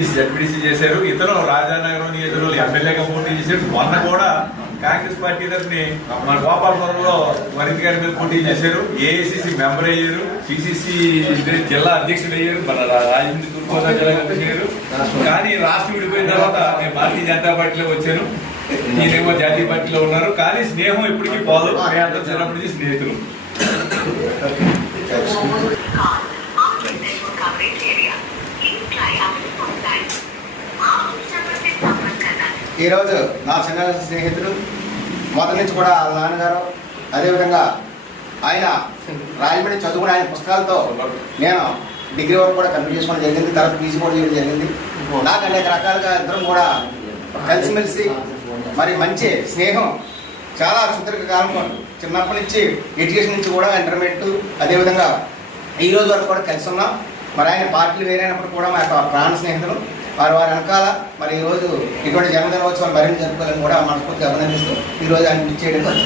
ZPTC చేశారు. ఇతను రాజానగరం నియోజకవర్గంలో ఎమ్మెల్యేగా పోటీ చేశారు. మొన్న కూడా కాంగ్రెస్ పార్టీ తరఫుని మన గోపాలపురంలో వరింద్ గారి మీద పోటీ చేశారు. ఏఐసిసి మెంబర్ అయ్యారు, పిసిసి జిల్లా అధ్యక్షుడు అయ్యారు, మన రాజమండ్రి తూర్పుగోదావరి జిల్లా అధ్యక్షుడు. కానీ రాష్ట్రం విడిపోయిన తర్వాత నేను భారతీయ జనతా పార్టీలో వచ్చాను, ఈయనేమో జాతీయ పార్టీలో ఉన్నారు. కానీ స్నేహం ఎప్పటికీ పోదు, మేమంతా చిన్నప్పటి నుంచి స్నేహితులు. ఈరోజు నా చిన్న స్నేహితుడు మొదటి నుంచి కూడా వాళ్ళ నాన్నగారు, అదేవిధంగా ఆయన రాజమండ్రి చదువుకుని ఆయన పుస్తకాలతో నేను డిగ్రీ వరకు కూడా కంప్లీట్ చేసుకోవడం జరిగింది. తర్వాత పీజీ కూడా చేయడం జరిగింది. నాకు అనేక రకాలుగా ఇద్దరం కూడా కలిసిమెలిసి మరి మంచి స్నేహం చాలా సుదీర్ఘకాలం చిన్నప్పటి నుంచి ఎడ్యుకేషన్ నుంచి కూడా ఇంటర్మీడియట్ అదేవిధంగా ఈ రోజు వరకు కూడా కలిసి ఉన్నాం. మరి ఆయన పార్టీలు వేరైనప్పుడు కూడా మా యొక్క ప్రాణ స్నేహితులు వారి వెనకాల మరి ఈరోజు ఇటువంటి జన్మదినోత్సవాలు మరింత జరుపుకోవాలని కూడా మనస్ఫూర్తిగా అభినందిస్తూ ఈరోజు ఆయన ఇచ్చేయడం